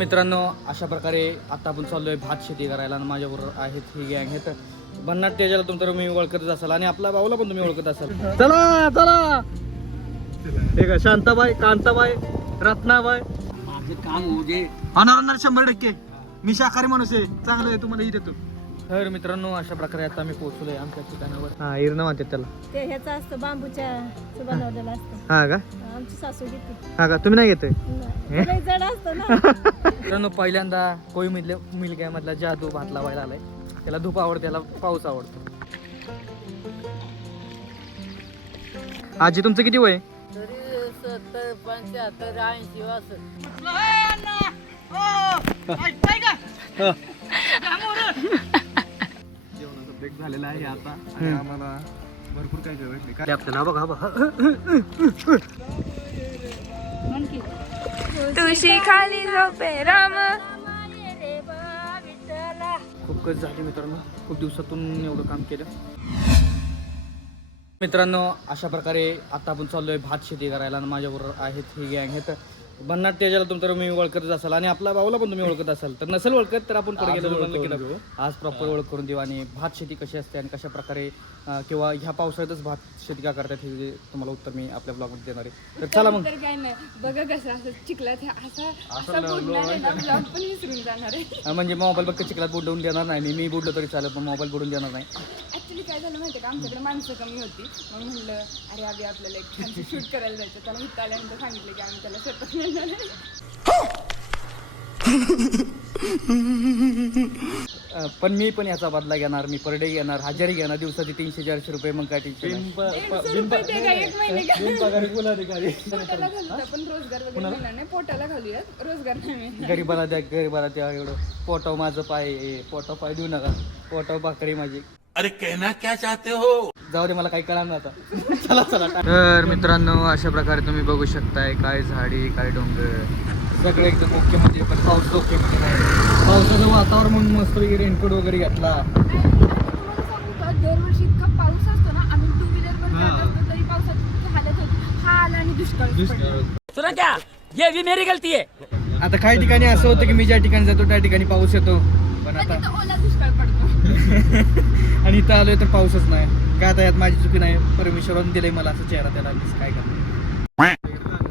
मित्रांनो, अशा प्रकारे आता आपण चाललोय भात शेती करायला आणि माझ्याबरोबर आहेत ही गँग आहेत. भन्नाट तेजाला तुमचं मी ओळखतच असाल आणि आपला भाऊला पण तुम्ही ओळखत असाल. चला चला ठीक आहे. शांताबाई, कांताबाई, रत्नाबाई. माझं काम होऊ दे. होणार 100%. मी शाकाहारी माणूस आहे, चांगलं आहे, तुम्हाला ही देतो. तर मित्रांनो, अशा प्रकारे आता मी पोहोचलोय आमच्या ठिकाणावर. हा, इरणं म्हणतात त्याला. ते ह्याचं असतं बांबूच्या बनवलेलं असतं. हा का? आमची सासू घेते. हा का? तुम्ही नाही घेतोय? लय जड असतं ना. मित्रांनो, पहिल्यांदा कोळी मुलग्यामधला जादू भात लावायला आलाय. त्याला धूप आवडते, त्याला पाऊस आवडतो. आजी तुमचं किती वय? तरी 70, 75, 80 असं. जेवणाचा ब्रेक झालेला आहे आता आणि आम्हाला भरपूर काय करायचं काय आपल्याला बघा बघा. तुळशी खाली झोपे राम. खूप कस झाली मित्रांनो, खूप दिवसातून एवढं काम केलं. मित्रांनो, अशा प्रकारे आता आपण चाललोय भात शेती करायला आणि माझ्याबरोबर आहेत ही गँग आहेत. भन्नाट तेजाला तुमचं मी ओळखतच असाल आणि आपला भाऊला पण तुम्ही ओळखत असाल. तर नसेल ओळखत तर आपण पुढे गेलो आज प्रॉपर ओळख करून देऊ आणि भात शेती कशी असते आणि कशा प्रकारे किंवा ह्या पावसाळ्यातच भात शेती का करतात हे तुम्हाला उत्तर मी आपल्या ब्लॉगमध्ये देणार आहे. तर चला मग. तर काय नाही बघा कसं असं चिखलात असा बुडणार आहे ना, ब्लॉग पण विसरून जाणार आहे. म्हणजे मोबाईल बघ चिखलात बुडवून देणार नाही मी बुडलो तरी चालेल, पण मोबाईल बुडून देणार नाही. ऍक्च्युली काय झालं माहितीये का, आमच्याकडे माणसं कमी होती. मग म्हणलं अरे आधी आपल्याला एक छानशी शूट करायला जायचं. त्याला इथं आल्यानंतर सांगितलं की आम्ही त्याला सेटअप मिळणार आहे. पण मी पण याचा बदला घेणार. मी पर डे घेणार, हजेरी घेणार, दिवसाची 300-400 रुपये. मग काय टेन्शन नाही. 150 रुपये ते काय एक महिने का? अधिकारी पोटाला घालू आपण रोजगार वगैरे मिळणार नाही. पोटाला घालूयात, रोजगार नाही मिळणार. गरीबाला द्या एवढं. पोटाव माझं पोटाव पाय देऊ नका. पोटाव भाकरी माझी. अरे कहना क्या चाहते हो? जाऊ दे, मला काही कळणार नाही आता. चला चला. तर मित्रांनो, अशा प्रकारे तुम्ही बघू शकताय काय झाडी काय डोंगर सगळं एकदम ओके मध्ये. पण पाऊस ओके मध्ये नाही. पावसाचं वातावरण म्हणून मस्त वगैरे रेनकोट वगैरे घेतला. दरवर्षी इतका पाऊस असतो ना, आम्ही 2 व्हीलरवर जात असतो तरी पावसाची हालत होती. हा आला आणि दुष्काळ. सुना क्या, ये भी मेरी गलती है. आता काही ठिकाणी असं होतं की मी ज्या ठिकाणी जातो त्या ठिकाणी पाऊस येतो, पण आता ओला दुष्काळ पडतो. आणि इथं आलोय तर पाऊसच नाही. काय आता यात माझी चुकी नाही, परमेश्वराने दिलंय मला असं चेहरा त्याला. काय करणार.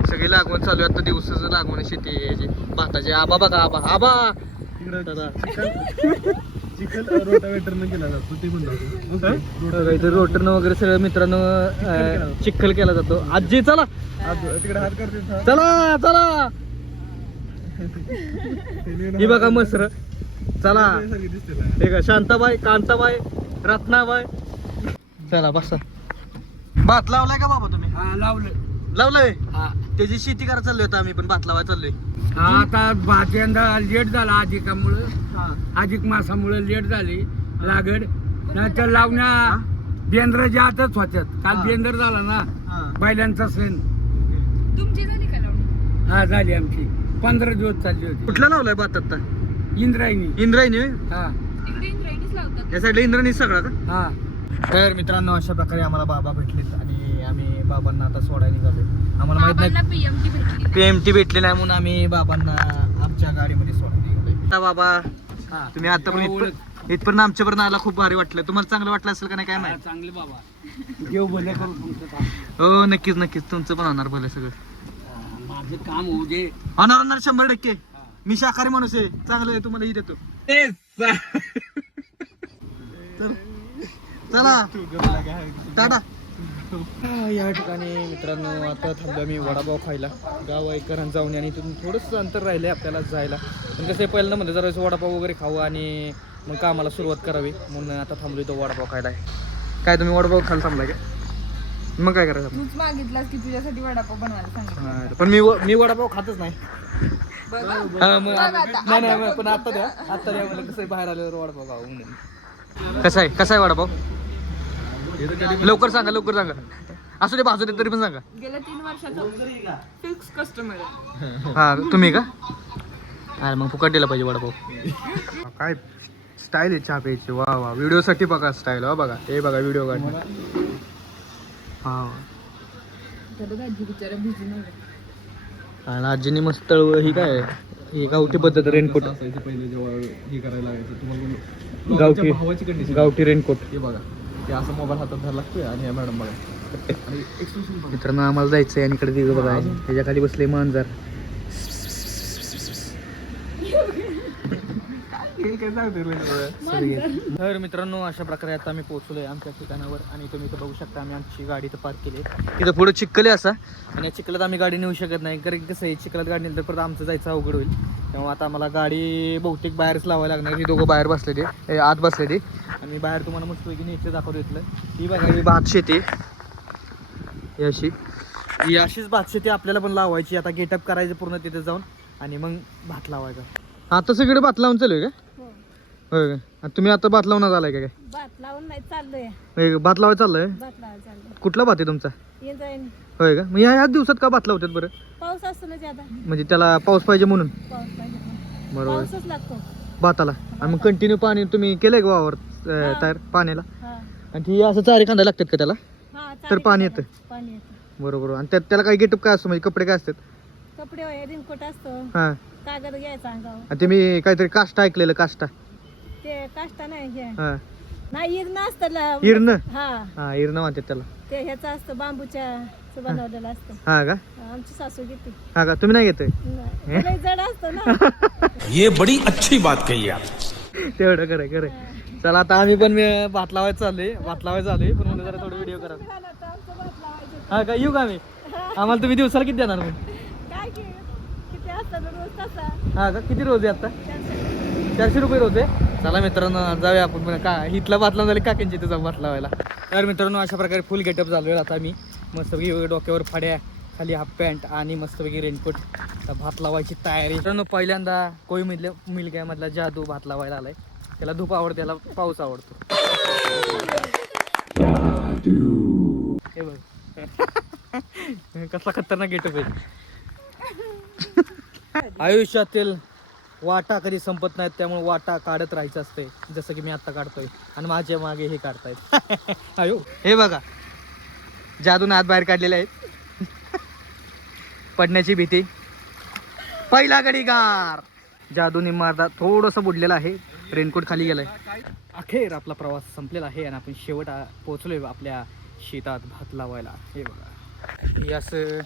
सगळी लागवण चालू आहे आता. दिवसाचं लागवण शेती याची भाताची. आबा बघा आबा चिखल रोटावेटरनं केला जातो ते म्हणतो. इथं रोटरनं वगैरे सगळं मित्रांनो चिखल केला जातो. आजी चला तिकडे हात करते. चला चला. ही बघा मसर. चला ठीक आहे. शांताबाई, कांताबाई, रत्नाबाई. चला बसा. भात लावलाय का बाबा तुम्ही? हा लावलं. लावलंय. हा त्याची शेती करायला चाललोय आता आम्ही पण. भात लावायला चाललोय. आता भात यंदा लेट झाला अधिक मासामुळे लेट झाली लागड. नाहीतर लावण्या बेंद्राच्या आतच होत्यात. काल बेंद्र झाला ना, बैलांचा सण. तुमची झाली का लावणी? हा झाली आमची. 15 दिवस चालली होती. कुठला लावलाय भात आता? इंद्रायणी. इंद्रायणी होय? हा तिकडे इंद्रायणीच लावतात. या साईडला इंद्रायणी सगळा का? हा तर मित्रांनो, अशा प्रकारे आम्हाला बाबा भेटलेत आणि आम्ही बाबांना आता सोडायला निघालोय. आम्हाला माहित नाही पीएमटी भेटली. PMT भेटले नाही म्हणून आम्ही बाबांना आमच्या गाडीमध्ये सोडायला निघालोय. बाबा तुम्ही आता पण इथपर्यंत आमच्यापर्यंत आला, खूप भारी वाटलं. तुम्हाला चांगलं वाटलं असेल का नाही काय माहिती. चांगले बाबा, देव भले करू तुमचं काम. हो नक्कीच नक्कीच, तुमचं पण होणार भलं सगळं. माझं काम होऊ दे. होणार 100%. मी शाकाहारी माणूस आहे, चांगलं आहे, तुम्हाला ही देतो. चला टाटा. या ठिकाणी मित्रांनो आता थांबलो मी वडापाव खायला. गाव ऐकरांत जाऊन आणि तिथून थोडंसं अंतर राहिलं आपल्याला जायला. पण कसं आहे, पहिल्यांदा म्हणजे जरा वडापाव वगैरे खाऊ आणि मग कामाला सुरुवात करावी म्हणून आता थांबलो इथं वडापाव खायला. काय तुम्ही वडापाव खायला थांबला का? मग काय करायचं? तूच मागितलास की तुझ्यासाठी वडापाव बनवायला सांगितलं. पण मी वडापाव खातच नाही. नाही पण आता द्या मला कसं बाहेर आल्यावर वडापाव खाऊ म्हणून. कसा आहे वडापाव? लवकर सांगा असू दे, भाजू दे तरी पण सांगा. गेल्या 3 वर्षाचा फिक्स कस्टमर आहे. हा तुम्ही का? अरे मग फुकट दिला पाहिजे वडापाव. काय स्टाईल आहे चहा प्यायची. वा वा, व्हिडिओ साठी बघा स्टाईल. हो बघा, हे बघा व्हिडिओ काढणार. हा बिचारा भिजून आणि आजीने मस्त ही काय ही गावठी पद्धत रेनकोट, कसं असायचं पहिले जेव्हा हे करायला लागायचं तुम्हाला गावठी लोकांच्या भावाची कंडिशन. गावठी रेनकोट. हे बघा हे असं मोबाईल हातात धरायला लागतोय आणि ह्या मॅडम बघा आणि एक्सप्रेशन बघा. मित्रांनो आम्हाला जायचंय आणि इकडे दिगं बघा त्याच्या खाली बसले मांजर. हे काय सांगते रे सगळं. तर मित्रांनो अशा प्रकारे आता आम्ही पोहोचलोय आमच्या ठिकाणावर आणि तुम्ही इथं बघू शकता आम्ही आमची गाडी इथं पार्क केली आहे. इथं पुढे चिखल आहे असा आणि या चिखलात आम्ही गाडी नेऊ शकत नाही कारण कसं आहे चिखलात गाडी नेली तर परत आमचं जायचं अवघड होईल. त्यामुळे आता आम्हाला गाडी बहुतेक बाहेरच लावायला लागणार. ही दोघं बाहेर बसलेली आत बसलेली आणि बाहेर तुम्हाला मस्तपैकी नेचर दाखवतो इथलं. ही बघा ही भात शेती ही अशीच भात शेती आपल्याला पण लावायची. आता गेटअप करायचं पूर्ण तिथे जाऊन आणि मग भात लावायचा. आता सगळे भात लावून चालू आहे का? होय का? आणि तुम्ही आता भात लावून आलाय का काय? भात लावून नाही चाललोय. होय का? भात लावायचं चाललंय. भात लावायला चाललोय. कुठला भात आहे तुमचा? इंद्रायणी. होय का? मग ह्या दिवसात का भात लावतात बरं? पाऊस असतो ना ज्यादा. म्हणजे त्याला पाऊस पाहिजे म्हणून. पाऊस पाहिजे. बरोबर. पाऊसच लागतो. भाताला. आणि मग कंटिन्यू पाणी तुम्ही केलंय का वावर तयार पाण्याला? हा आणि ती असं चारे खांदा लागतात का त्याला? हा तर पाणी येतं. पाणी येतं. बरोबर. आणि त्याला काही गेटअप काय असतो म्हणजे कपडे काय असतात? कपडे रेनकोट असतो. हा. कागद घ्यायचा अंगावर. आणि तुम्ही काहीतरी काष्टा ऐकलेलं काष्टा? ते काष्टा नाही घ्या. हा. नाही इरणं असतं. इरणं? हा हा इरणं म्हणतात त्याला. ते ह्याचं असतं बांबूच्या बनवलेलं असतं. हा का? आमची सासू घेते. हा का? तुम्ही नाही घेतोय? नाही. लय जड असतं ना. ये बड़ी अच्छी बात कही आप. तेवढं खरं. चला आता आम्ही पण भात लावायचं चाललोय पण म्हणलं जरा थोडं व्हिडिओ करा. हा का? येऊ का आम्ही? आम्हाला तुम्ही दिवसाला किती देणार मग? काय किती असतं रोज तसा. हा का? किती रोज आहे आता? 400 रुपये रोज आहे. चला मित्रांनो जाऊया आपण पण का इथला भात लावून झाले काकांची इथं जाऊन भात लावायला. तर मित्रांनो अशा प्रकारे फुल गेटअप झालोय आता मी. मस्तपैकी डोक्यावर फाड्या, खाली हाफ पॅन्ट आणि मस्तपैकी रेनकोट. आता भात लावायची तयारी. मित्रांनो पहिल्यांदा कोळीमधल्या मुलग्यामधला जादू भात लावायला आलाय. त्याला धूप आवडते, त्याला पाऊस आवडतो. हे बघ कसला खतरनाक गेटअप आहे. आयुष्यातील वाटा कधी संपत नाहीत त्यामुळे वाटा काढत राहायचं असते जसं की मी आता काढतोय आणि माझ्या मागे हे काढतायत. अयो हे बघा जादून हात बाहेर काढलेले आहेत. पडण्याची भीती. पहिला गडीगार जादूने मारदा थोडंसं बुडलेलं आहे. रेनकोट खाली गेलाय. अखेर आपला प्रवास संपलेला आहे आणि आपण शेवट पोहोचलोय आपल्या शेतात भात लावायला. हे बघा हे असं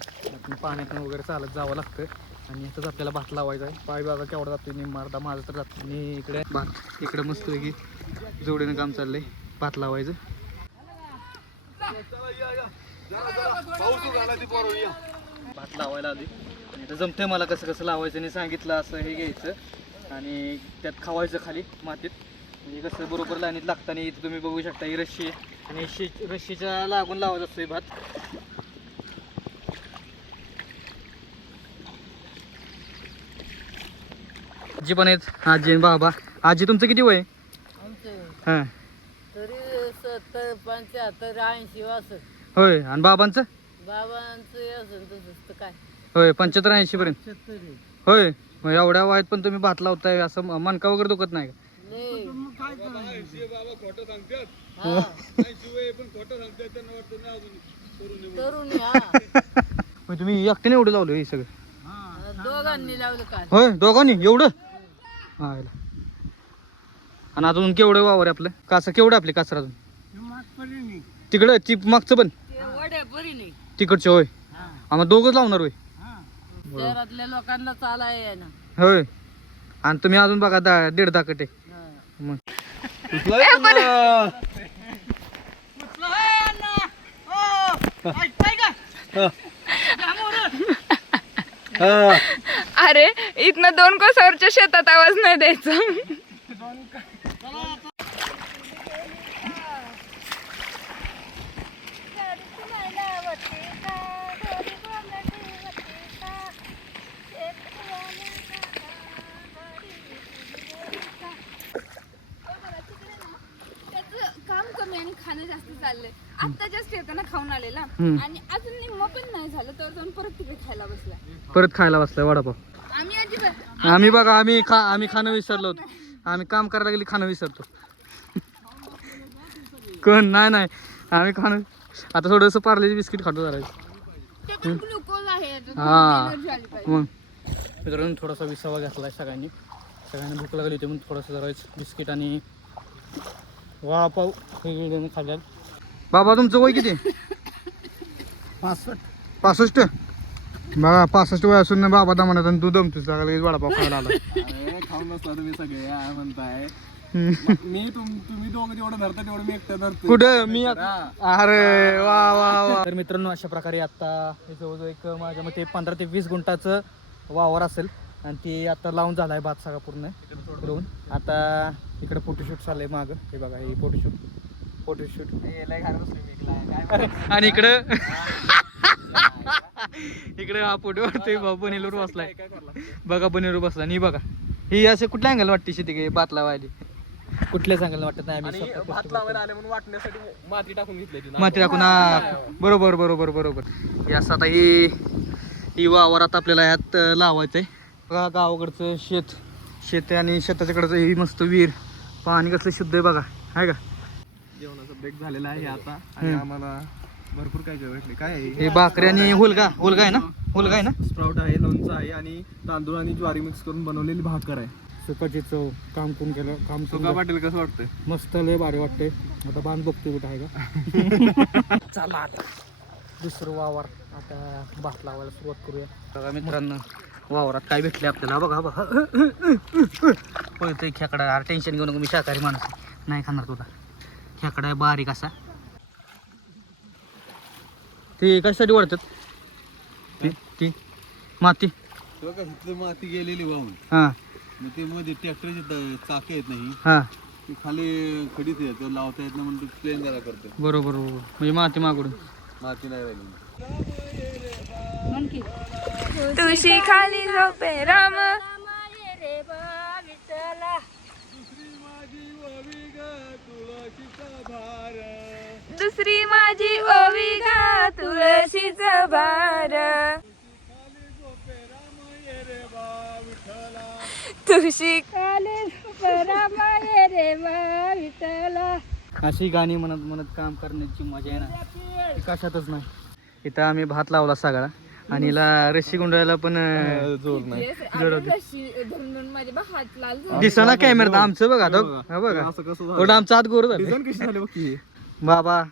पाण्यातून वगैरे चालत जावं लागतं आणि यातच आपल्याला भात लावायचा आहे. पाय बघा केवढा जातो निम्मार्धा माझं तर जातो. आणि इकडे भात इकडे मस्त की जोडीनं काम चाललंय भात लावायचं. भात लावायला आली आणि तर जमतंय मला कसं कसं लावायचं आणि सांगितलं असं हे घ्यायचं आणि त्यात खावायचं खाली मातीत. म्हणजे कसं बरोबर लाईनीत लागताना इथं तुम्ही बघू शकता ही रश्शी आणि रश्शीच्या लागून लावायचं असतोय भात. आजी पण आहेत. आजी आणि बाबा. आजी तुमचं किती वय? हां तरी 70 75 80 असं. होय. आणि बाबांचं? बाबांचं असं तसंच तर काय होय 75 80 पर्यंत. होय. मग एवढ्या वयात पण तुम्ही भात लावताय असं मनका वगैरे दुखत नाही का? नाही. तरुणी हा मग तुम्ही एकट्याने एवढं लावलं हे सगळं? दोघांनी लावलं काय. होय दोघांनी एवढं? हा. आणि अजून केवढं वावर आहे आपलं कासं केवढं आपले कासर अजून तिकडं ती मागचं पण ते वड्या बरी नाही. तिकडचे होय. आम्हाला दोघंच लावणार होय. शहरातल्या लोकांना चालाय आहे ना. होय. आणि तुम्ही अजून बघा 1.5 दाकटे मग अरे इथनं 2 कोसावरच्या शेतात आवाज नाही द्यायचा. काम कमी आणि खाणं जास्त चाललंय. आता जास्त येताना खाऊन आलेला आणि अजून निम्म पण नाही झालं तर जाऊन परत तिकडे खायला बसला. परत खायला बसलाय वडापाव. आम्ही अजिबात आम्ही बघा आम्ही खाणं विसरलो होतो. आम्ही काम करायला गेली खाणं विसरतो. कोण नाही आम्ही खाणं आता थोडंसं पार्लेजी बिस्किट खातो जरा. ते पण ग्लुकोज आहे. हा मग मित्रांनो थोडासा विसावा घातला आहे सगळ्यांना भूक लागली होती म्हणून थोडंसं जरा बिस्किट आणि वडापाव वेगवेगळ्याने खाल्ल्यात. बाबा तुमचं वय किती? 65. बघा 65 वय असून बाबा दा म्हणत तू दमतोस लगेच वडापाव खायला आला. अरे खाऊन बसला तुम्ही सगळे काय म्हणताय. मी तुम्ही दोघं जेवढं धरता तेवढं मी एकटं धरतो. कुठं मी अरे वा वा वा. तर मित्रांनो अशा प्रकारे आता हे जवळजवळ एक माझ्या मते 15 ते 20 गुंठाचं वावर असेल आणि ते आता लावून झालं आहे भात सगळा पूर्ण करून. आता इकडे फोटोशूट चाललंय मागं. हे बघा हे फोटोशूट आणि इकडं इकडे हा फोटो वाटतोय भाऊ बनेलवर बसलाय बघा. बनेलवर बसला आणि बघा ही असे कुठल्या अँगल वाटते शेती भात लावायला कुठल्याच अँगल वाटत नाही. आम्ही भात लावायला आले म्हणून वाटण्यासाठी माती टाकून घेतली. माती टाकून बरोबर. हे असं आता ही वावर आता आपल्याला ह्यात लावायचं आहे. बघा गावाकडचं शेत आणि शेताच्याकडचं ही मस्त विहीर पाणी कसलं शुद्ध आहे बघा आहे का. जेवणाचा ब्रेक झालेला आहे आता आणि आम्हाला भरपूर काय काय भेटले. काय आहे हे भाकरी आणि हुलगा आहे ना स्प्राउट आहे, लोणचं आहे आणि तांदूळ आणि ज्वारी मिक्स करून बनवलेली भाकर आहे. सुकाची चव काम करून केलं काम तुका पाटील कसं वाटतंय? मस्त लय भारी वाटते. आता बांध बघतोय कुठं आहे का. चला आता दुसरं वावर आता भात लावायला सुरुवात करूया. बघा मित्रांनो वावरात काय भेटले आपल्याला बघा पळतोय खेकडा. टेन्शन घेऊ नको मी शाकाहारी माणूस नाही खाणार तुला. खेकडा आहे बारीक असा. ते कशासाठी वाढतात ती माती माती गेलेली वाहून हां मग ते मध्ये ट्रॅक्टरची चाके येत नाही हां ती खाली खडीच येत लावता येत नाही म्हणून प्लेन जरा करतो. बरोबर म्हणजे माती मागून माती नाही राहिली. तुळशी खाली झोपे राम दुसरी माझी ओवी गा तुळशीचा भार तुळशी खाली रे विठला. अशी गाणी म्हणत काम करण्याची मजा आहे ना ती कशातच नाही. इथं आम्ही भात लावला सगळा आणि हिला रस्सी गुंडायला पण जोर नाही. हात लाल दिसना कॅमेरा आमचं बघा बघा असं कसं झालं? एवढं आमचा हात गोर झालं. डिझाईन कशी झाली बघ की. बाबा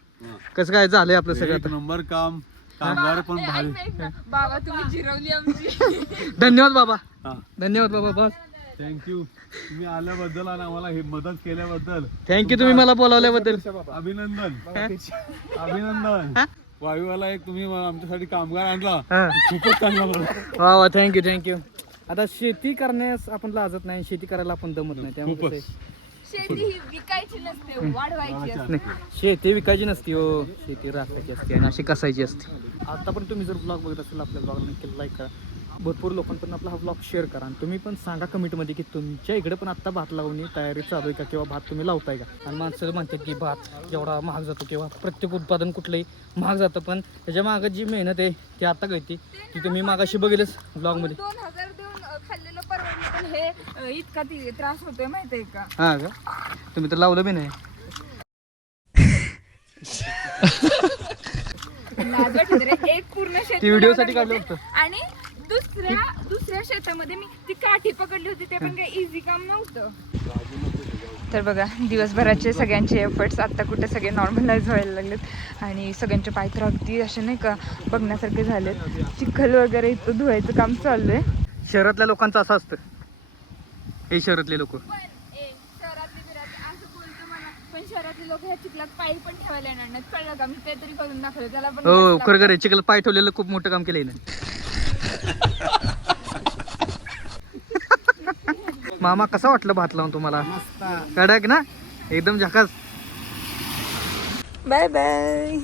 कसं काय झालंय आपलं सगळं एक नंबर काम कामगार पण भारी. बाबा तुम्ही जिरवली आमची. धन्यवाद बाबा हा धन्यवाद बाबा बस थँक्यू तुम्ही आल्याबद्दल आणि आम्हाला हे मदत केल्याबद्दल थँक्यू तुम्ही मला बोलावल्याबद्दल. अभिनंदन. वायूवाला एक तुम्ही आमच्यासाठी कामगार आणला हा. खूपच चांगला वा वा थँक्यू. आता शेती करण्यास आपण लाजत नाही शेती करायला आपण दमत नाही त्यामुळे कसं आहे, शेती ही विकायची नसते वाढवायची असते. नाही शेती विकायची नसती हो शेती राखायची असते आणि अशी कसायची असते. आता पण तुम्ही जर ब्लॉग बघत असेल आपल्या ब्लॉगला नक्की लाईक करा. भरपूर लोकांपर्यंत आपला हा ब्लॉग शेअर करा आणि तुम्ही पण सांगा कमेंटमध्ये की तुमच्या इकडे पण आत्ता भात लावणी तयारी चालू आहे का किंवा भात तुम्ही लावताय का. आणि माणसं म्हणतात की भात जेवढा महाग जातो किंवा प्रत्येक उत्पादन कुठलंही महाग जातं पण त्याच्या मागं जी मेहनत आहे ती आता कळते ती तुम्ही मागाशी बघेलच ब्लॉगमध्ये. 2000 देऊन खाल्लेलं परवडलं पण हे इतका त्रास होतोय माहितीये का. हां का तुम्ही तर लावलं बी नाही. लाज वाटते रे. एक पूर्ण शेत ती व्हिडिओसाठी लावलं काढलं होतं. आणि दुसऱ्या शेतामध्ये मी ती काठी पकडली होती ते पण काही इझी काम नव्हतं. तर बघा दिवसभराचे सगळ्यांचे एफर्ट्स आता कुठे सगळे नॉर्मलाइज व्हायला लागलेत आणि सगळ्यांचे पाय तर अगदी असे नाही का बघण्यासारखे झालेत. चिखल वगैरे इथं धुवायचं काम चाललंय. शहरातल्या लोकांचं असं असतं हे शहरातले लोक पण शहरातले लोक ह्या चिखलात पाय पण ठेवायला येणार नाहीत. कळलं का. मी काहीतरी करून दाखवलं त्याला पण हो खरं आहे चिखल पाय ठेवलेलं खूप मोठं काम केलंय ना. मामा कसा वाटलं भात लावून तुम्हाला. कडक ना एकदम झकास. Bye bye.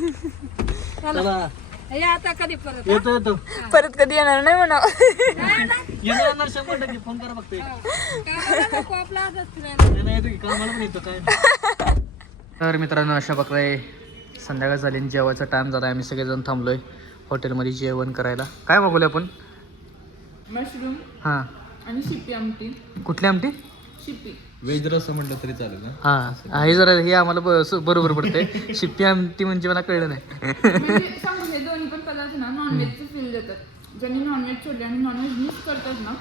आता कधी परत येतो परत कधी येणार नाही म्हणा. येणार 100% फोन करा फक्त. आपला असंच फिरायला. तर मित्रांनो अशा प्रकारे संध्याकाळ झाली आणि जेवायचा टाइम झाला. आम्ही सगळेजण थांबलोय हॉटेलमध्ये जेवण करायला. काय मागवले आपण. मशरूम हां आणि शिप्पी आमटी. कुठली आमटी. शिप्पी वेज रस्सा म्हटलं तरी चालेल ना. हां हे जरा हे आम्हाला बरोबर पडतंय. शिप्पी आमटी म्हणजे मला कळलं नाही. म्हणजे सांगू हे दोन्ही पण पदार्थ ना नॉनव्हेजचं फील देतात. ज्यांनी नॉनव्हेज सोडले आणि नॉनव्हेज मिस करतात ना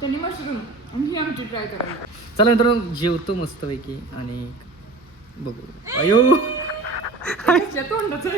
त्यांनी मशरूम आणि ही आमची ट्राय करायला. चला मित्रांनो जेवतो मस्तपैकी आणि बघू अयो तोंडाचं